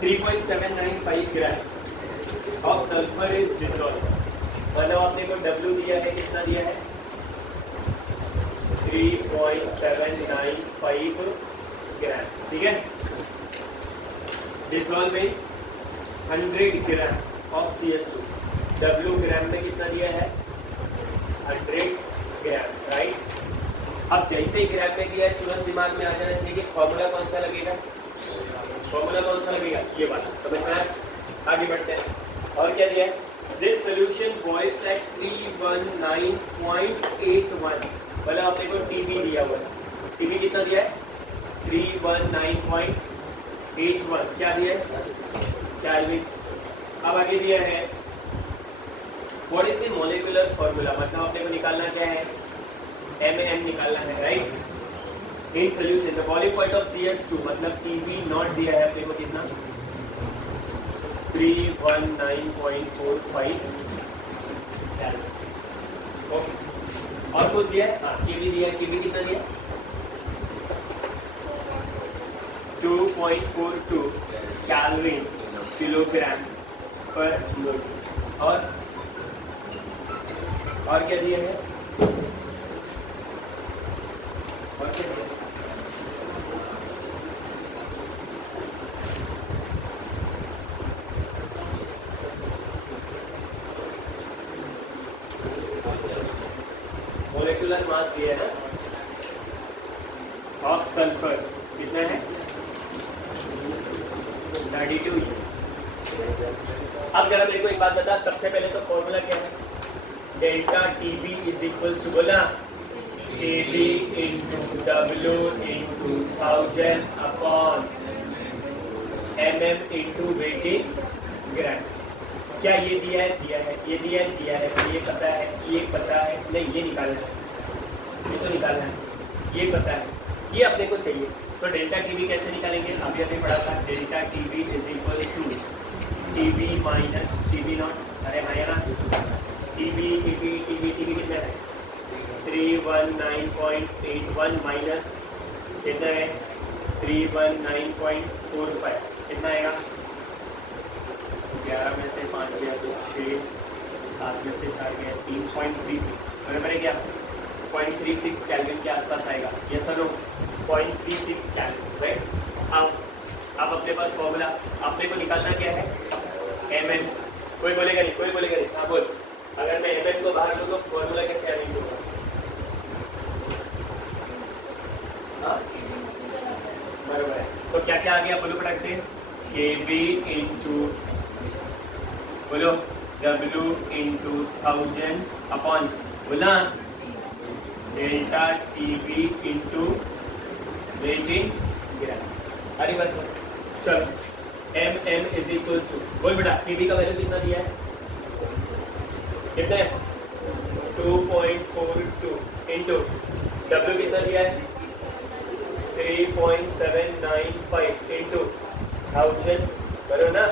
3.795 gram of sulphur is dissolve. मतलब आपने को W दिया है, कितना दिया है 3.795 ग्राम, ठीक है। Dissolve in 100 gram of CH2, W ग्राम में कितना दिया है 100 ग्राम, राइट। अब जैसे ही ग्राम में दिया है तुरंत दिमाग में आ जाना चाहिए कि फॉर्मूला कौन सा लगेगा, फॉर्मूला कौन सा लगेगा, ये बात समझ में आया। आगे बढ़ते हैं। और क्या दिया है, दिस सोल्यूशन बॉइल्स एट 319.81। मतलब आपने को TB दिया हुआ है, TB कितना दिया है 319.81, क्या दिया है केल्विन। अब आगे दिया है what is the molecular formula, मतलब आपने को निकालना क्या है MAM निकालना है, right. In solution the boiling point of CH2, मतलब TB नॉट दिया है अपने को कितना 319.45 केल्विन, ओके। और कुछ दिया है, हाँ केवी दिया है, केवी कितना दिया 2.42 केल्विन किलोग्राम पर मोल। और क्या दिया है, और क्या दिया है? मोलेकुलर मास दिया है ना ऑफ सल्फर, कितना है 32। अब जरा मेरे को एक बात बता, सबसे पहले तो फॉर्मूला क्या है, delta TB is equals to, बोला KB into W into 1000 upon MM into weight in gram. क्या ये दिया है, दिया है, ये दिया है, दिया है, ये पता है, ये पता है, नहीं ये निकालना है, ये तो निकालना है, ये पता है, ये अपने को चाहिए। तो डेल्टा TB कैसे निकालेंगे, अभी हमने पढ़ा था, delta TB is equals to TB minus TB naught, अरे हाँ यार TB कितना है 319.81 माइनस कितना है 319.45, कितना आएगा 11 में से 5 गया तो 6, 7 में से 4 गया 3.36, बराबर है क्या 0.36 केल्विन के आसपास आएगा, ये सर 0.36 केल्विन, राइट। अब अपने पास फॉर्मूला अपने को निकालना क्या है MM, कोई बोलेगा नहीं, कोई बोलेगा नहीं, हाँ बोल, अगर मैं MM को बाहर लूँ तो फॉर्मूला कैसे अरेंज होगा, बराबर है। तो क्या क्या आ गया बोलो फटाक से, KB इंटू बोलो W इंटू 1000 अपॉन बोला डेल्टा TB इंटू वेटिंग ग्राम। अरे बस चलो MM इज इक्वल्स टू, बोल बेटा TB का वैल्यू कितना दिया है, कितना है 2.42 इंटू W कितना दिया है 3.795 इंटू 1000, करो ना,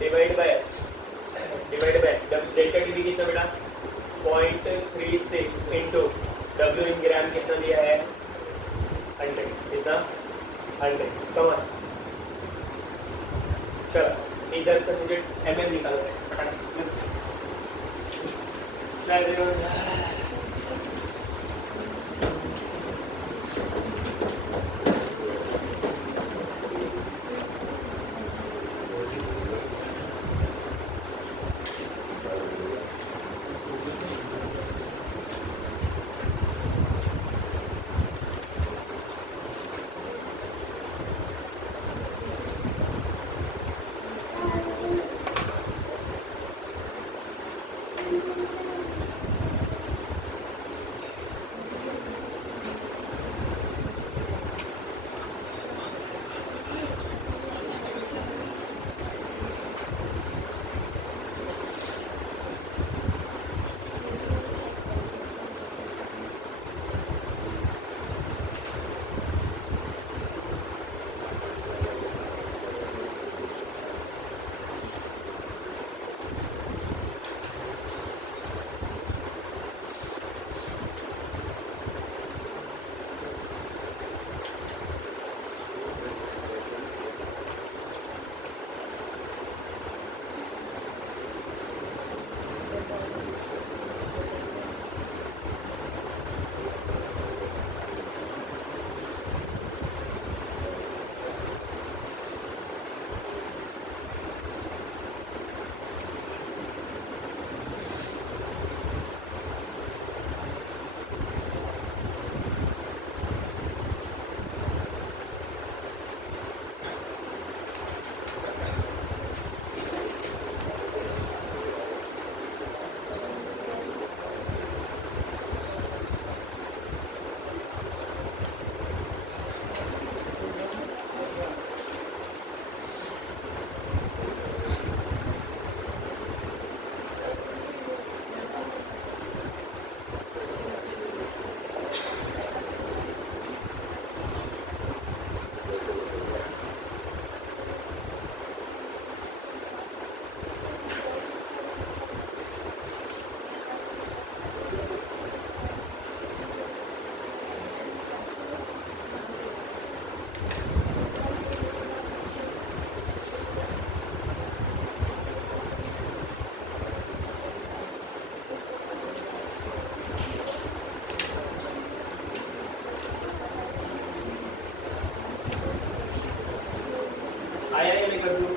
डिवाइड बाय डेल्टा TB कितना बेटा 0.36 इंटू W इन ग्राम कितना दिया है 100, कितना 100, कमान। चलो इधर से मुझे MM निकालना है, आया या नहीं बच्चों?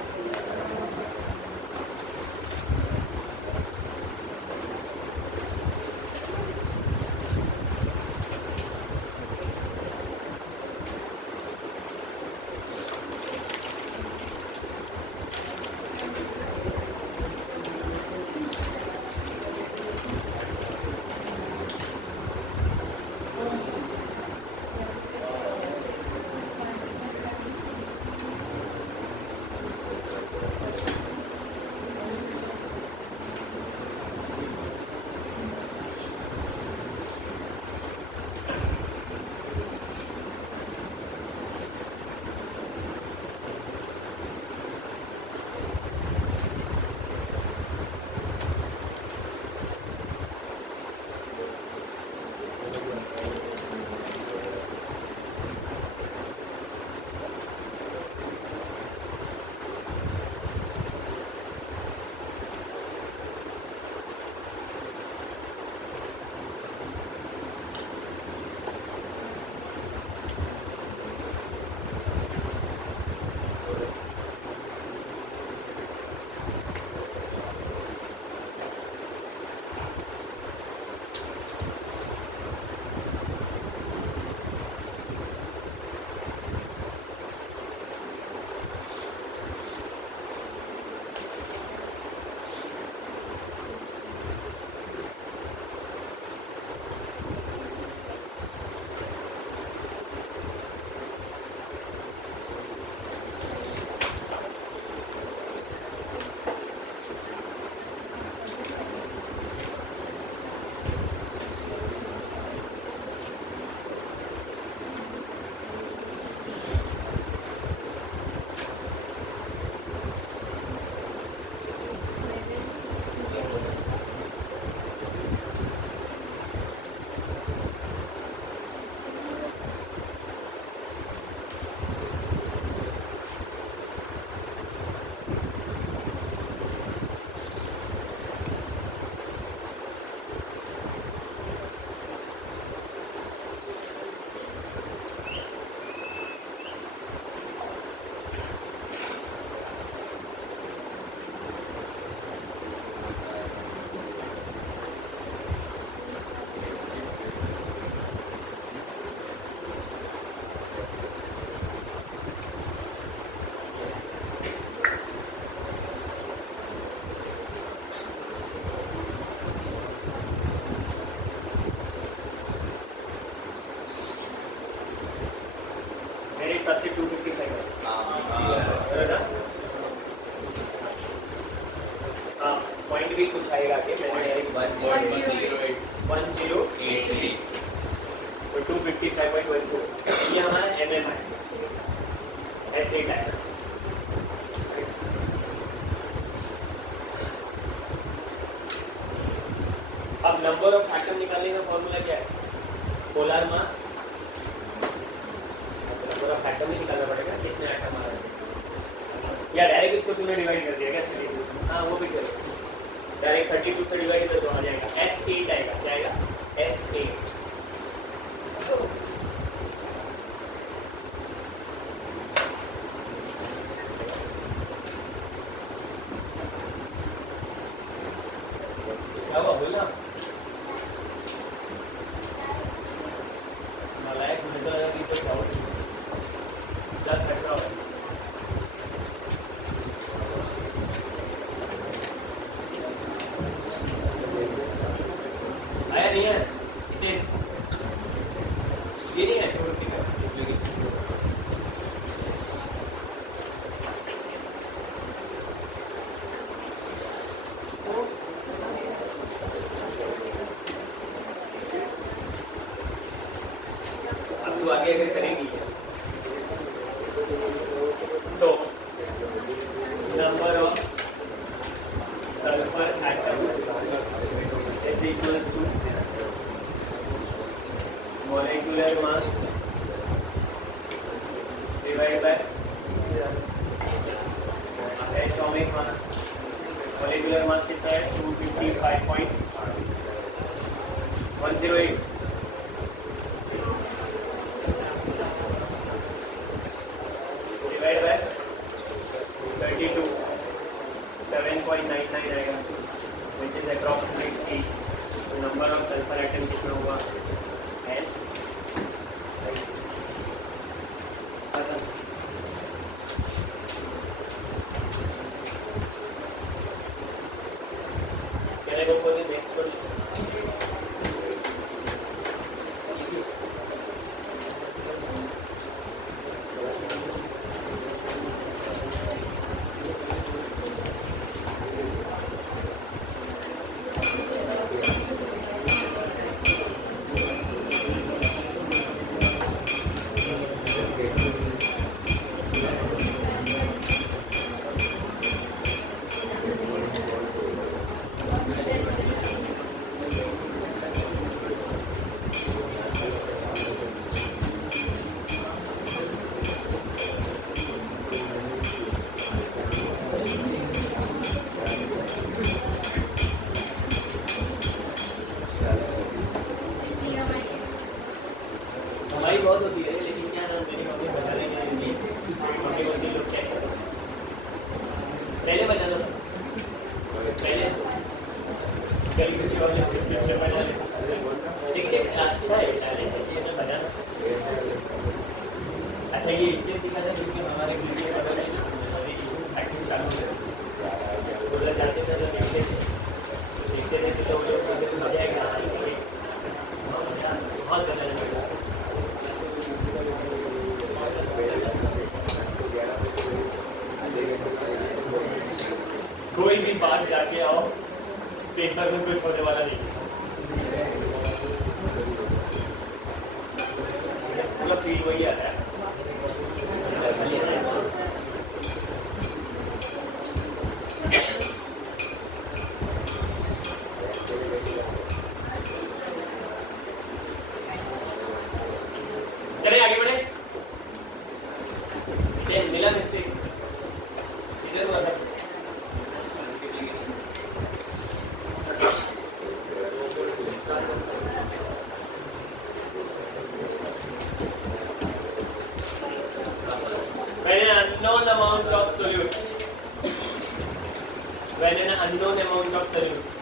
मेरे हिसाब से 255 है। हाँ पॉइंट भी कुछ आएगा आगे, मैंने 1083 तो 255.10 ये हमारा mm है, ऐसे ही आएगा। अब नंबर ऑफ एटम निकालने का फॉर्मूला क्या है? Polar mass, number of atom ही निकालना पड़ेगा, कितने एटम आ रहे हैं। या डायरेक्ट इसको तूने डिवाइड कर दिया क्या? हाँ वो भी चलो, डायरेक्ट 32 से डिवाइड कर दो, आ जाएगा S8 आएगा। क्या आएगा? S8। क्या हुआ बोलना? नालायक मुझे तो लगा कि तो बहुत प्लस हट रहा है। आया नहीं है? ये नहीं है? अब तू आगे अगर करेंगी तो number of sulphur atom is equals to molecular mass divided by atomic mass। molecular mass कितना है? 255.108 divided by सिखाते हैं क्योंकि हमारे वीडियो बदल एक्टिंग चालू है उधर जाते थे तो देखते थे तो लोग मजा आएगा बहुत मजा आएगा कोई भी बात जाके आओ पेपर में कुछ होने वाला नहीं पूरा फील वही आता है चले आगे बढ़े मिला मिस्टेक इधर हुआ था when an unknown amount of solute when an unknown amount of solute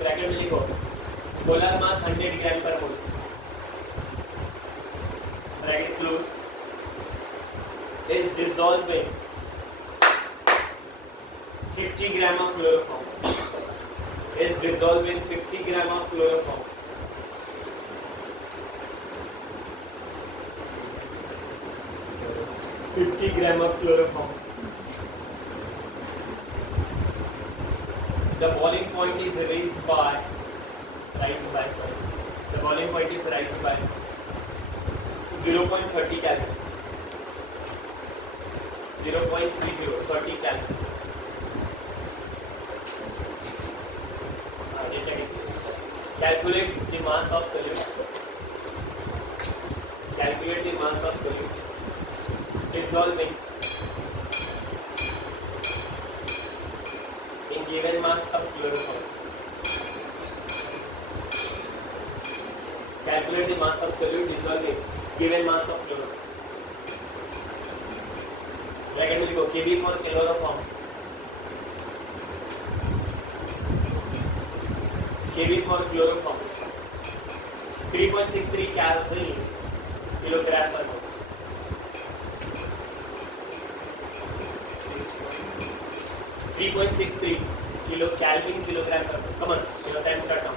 bracket में लिखो polar mass 100 gram per mole bracket close is dissolving 50 gram of chloroform is dissolving 50 gram of chloroform the boiling point is raised by the boiling point is raised by 0.30 Kelvin 0.30 30 Kelvin calculate the mass of solute dissolving in given mass of chloroform calculate the mass of solute dissolving given mass of chloroform bracket में लिखो Kb for chloroform Kb for chloroform 3.63 Kelvin kilogram per mole 3.63 Kelvin kilogram per mole come on your time start now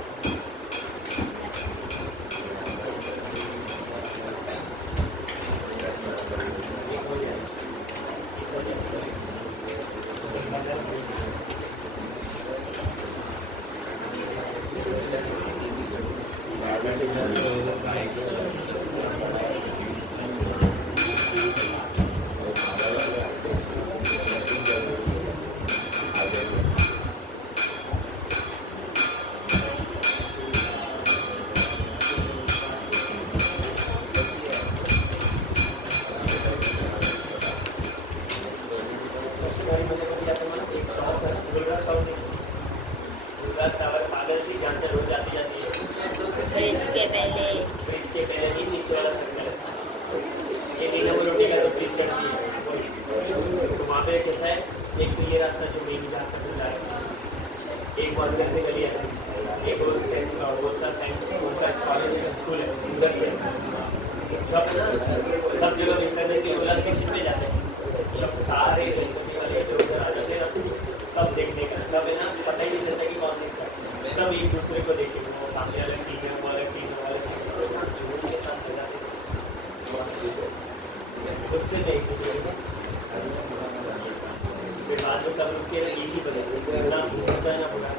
bridge के पहले ही नीचे वाला circle है ये तीन number उठेगा तो ब्रिज चढ़ती है तो वहाँ पे कैसा है एक तो ये रास्ता जो मेन जा सकता है एक बॉर्डर से गली है एक रोज से कॉलेज स्कूल है उधर से सब है ना सब जगह विसर्जन के उधर स्टेशन पे जाते हैं जब सारे वाले जो उधर आ जाते हैं तब देखने का तब है ना पता ही नहीं चलता कि कौन किसका सब एक दूसरे को देखेंगे वो सामने वाले टीम है वो अलग टीम वाले के साथ बजाते उससे नहीं दूसरे को फिर बाद में सब लोग के एक ही बजाते ना होता है ना होगा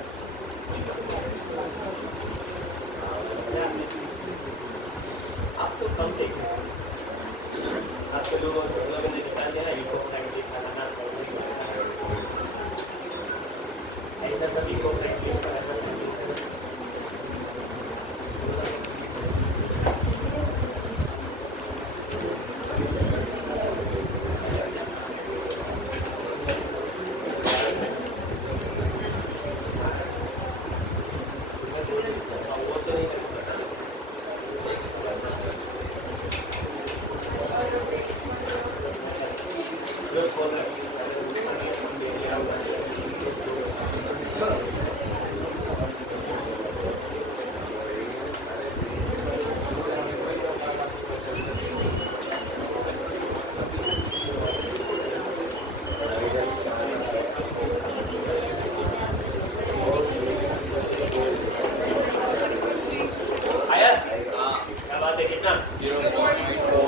आप तो कम देखते हैं आपके लोगों ने निकाल दिया इको फ्रेंडली खाना ऐसा सभी को फ्रेंडली 0.4